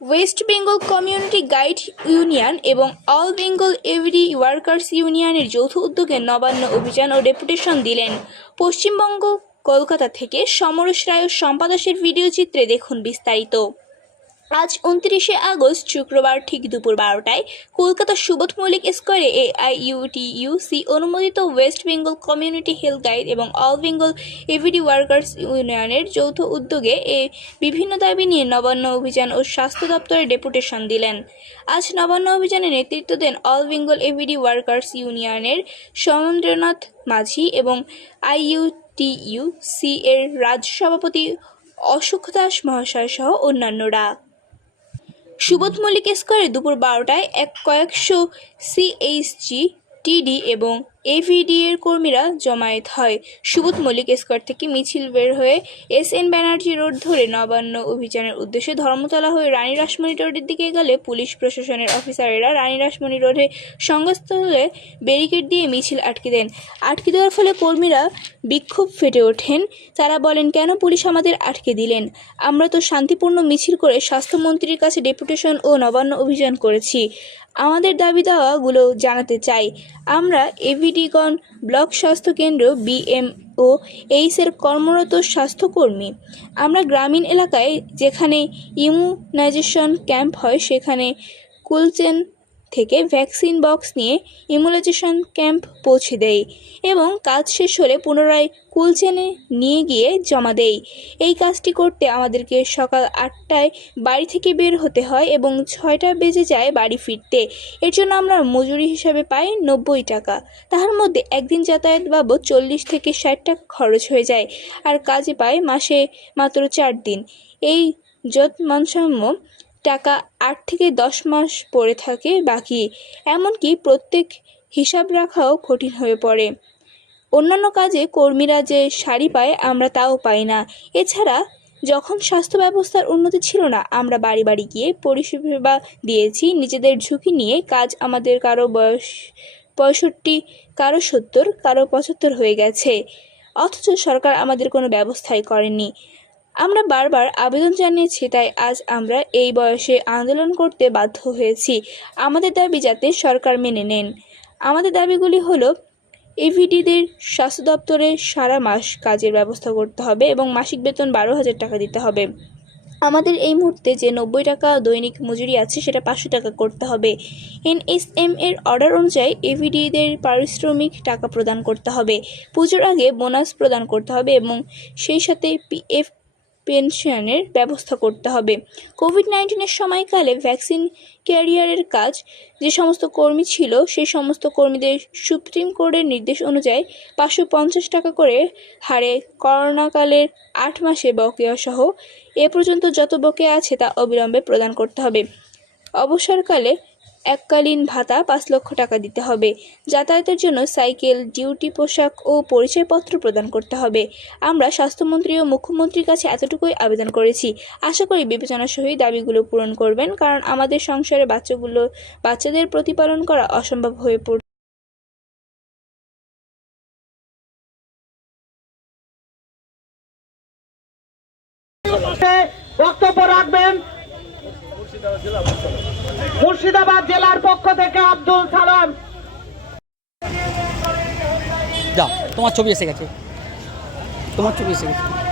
West Bengal community guide union এবং all Bengal every workers ইউনিয়নের যৌথ উদ্যোগে নবান্ন অভিযান ও ডেপুটেশন দিলেন। পশ্চিমবঙ্গ, কলকাতা থেকে সমরেশ রায় ও সম্পাদাসের ভিডিও চিত্রে দেখুন বিস্তারিত। আজ উনত্রিশে আগস্ট, শুক্রবার ঠিক দুপুর বারোটায় কলকাতা সুবোধ মল্লিক স্কোয়ারে এ এআইইউটিইউসি অনুমোদিত West Bengal community health guide এবং অল বেঙ্গল এভিডি ওয়ার্কার্স ইউনিয়নের যৌথ উদ্যোগে এ বিভিন্ন দাবি নিয়ে নবান্ন অভিযান ও স্বাস্থ্য দপ্তরে ডেপুটেশন দিলেন। আজ নবান্ন অভিযানে নেতৃত্ব দেন অল বেঙ্গল এভিডি ওয়ার্কার্স ইউনিয়নের সমরেন্দ্রনাথ মাঝি এবং আইইউটিইউসি এর রাজ্য সভাপতি অশোক দাস মহাশয় সহ অন্যান্যরা। সুবোধ মল্লিক স্কোয়ারে দুপুর বারোটায় এক কয়েকশো সিএইচজি টিডি এবং এভিডি এর কর্মীরা জমায়েত হয়। সুবোধ মল্লিক স্কোয়ার থেকে মিছিল বের হয়ে এস এন ব্যানার্জি রোড ধরে নবান্ন অভিযানের উদ্দেশ্যে ধর্মতলা হয়ে রানী রাসমণি রোডের দিকে গেলে পুলিশ প্রশাসনের অফিসারেরা রানী রাসমণি রোডে সংস্থলে ব্যারিকেড দিয়ে মিছিল আটকে দেন। আটকে দেওয়ার ফলে কর্মীরা বিক্ষোভ ফেটে ওঠেন। তারা বলেন, কেন পুলিশ আমাদের আটকে দিলেন? আমরা তো শান্তিপূর্ণ মিছিল করে স্বাস্থ্যমন্ত্রীর কাছে ডেপুটেশন ও নবান্ন অভিযান করেছি। আমাদের দাবি দাওয়াগুলো জানাতে চাই। আমরা এভিডিগণ ব্লক স্বাস্থ্য কেন্দ্র বিএম ও এইসের কর্মরত স্বাস্থ্যকর্মী। আমরা গ্রামীণ এলাকায় যেখানে ইমিউনাইজেশন ক্যাম্প হয়, সেখানে কুলচেন থেকে ভ্যাকসিন বক্স নিয়ে ইমিউনাইজেশন ক্যাম্প পৌঁছে দেই এবং কাজ শেষ হলে পুনরায় কুলচেনে নিয়ে গিয়ে জমা দেই এই কাজটি করতে আমাদেরকে সকাল আটটায় বাড়ি থেকে বের হতে হয় এবং ছয়টা বেজে যায় বাড়ি ফিরতে। এর জন্য আমরা মজুরি হিসাবে পাই নব্বই টাকা। তাহার মধ্যে একদিন যাতায়াত বাবদ চল্লিশ থেকে ষাট টাকা খরচ হয়ে যায় আর কাজে পাই মাসে মাত্র চার দিন। এই যত মানসাম্য টাকা আট থেকে দশ মাস পড়ে থাকে বাকি, এমনকি প্রত্যেক হিসাব রাখাও কঠিন হয়ে পড়ে। অন্যান্য কাজে কর্মীরা যে শাড়ি পায়, আমরা তাও পাই না। এছাড়া, যখন স্বাস্থ্য ব্যবস্থার উন্নতি ছিল না, আমরা বাড়ি বাড়ি গিয়ে পরিষেবা দিয়েছি, নিজেদের ঝুঁকি নিয়ে কাজ আমাদের কারও বয়স পঁয়ষট্টি, কারও সত্তর, কারও পঁচাত্তর হয়ে গেছে। অথচ সরকার আমাদের কোনো ব্যবস্থাই করেনি। আমরা বারবার আবেদন জানিয়েছি, তাই আজ আমরা এই বয়সে আন্দোলন করতে বাধ্য হয়েছি। আমাদের দাবি যাতে সরকার মেনে নেন। আমাদের দাবিগুলি হলো, এভিডিদের স্বাস্থ্য দপ্তরে সারা মাস কাজের ব্যবস্থা করতে হবে এবং মাসিক বেতন বারো হাজার টাকা দিতে হবে। আমাদের এই মুহূর্তে যে নব্বই টাকা দৈনিক মজুরি আছে, সেটা পাঁচশো টাকা করতে হবে। এনএসএম এর অর্ডার অনুযায়ী এভিডিদের পারিশ্রমিক টাকা প্রদান করতে হবে। পুজোর আগে বোনাস প্রদান করতে হবে এবং সেই সাথে পিএফ পেনশনের ব্যবস্থা করতে হবে। কোভিড নাইন্টিনের সময়কালে ভ্যাকসিন ক্যারিয়ারের কাজ, যে সমস্ত কর্মী ছিল, সেই সমস্ত কর্মীদের সুপ্রিম কোর্টের নির্দেশ অনুযায়ী পাঁচশো পঞ্চাশ টাকা করে হারে করোনাকালের আট মাসে বকেয়া সহ এ পর্যন্ত যত বকেয়া আছে তা অবিলম্বে প্রদান করতে হবে। অবসরকালে এককালীন ভাতা পাঁচ লক্ষ টাকা দিতে হবে। যাতায়াতের জন্য সাইকেল, ডিউটি, পোশাক ও পরিচয়পত্র প্রদান করতে হবে। আমরা স্বাস্থ্যমন্ত্রী ও মুখ্যমন্ত্রীর কাছে এতটুকুই আবেদন করেছি। আশা করি বিবেচনা সহিত দাবিগুলো পূরণ করবেন, কারণ আমাদের সংসারে বাচ্চাগুলো, বাচ্চাদের প্রতিপালন করা অসম্ভব হয়ে পড়ছে বক্তব্য রাখবেন। মুর্শিদাবাদ জেলার পক্ষ থেকে আব্দুল সালাম। যা তোমার ছবি এসে গেছে। তোমার ছবি এসে গেছে।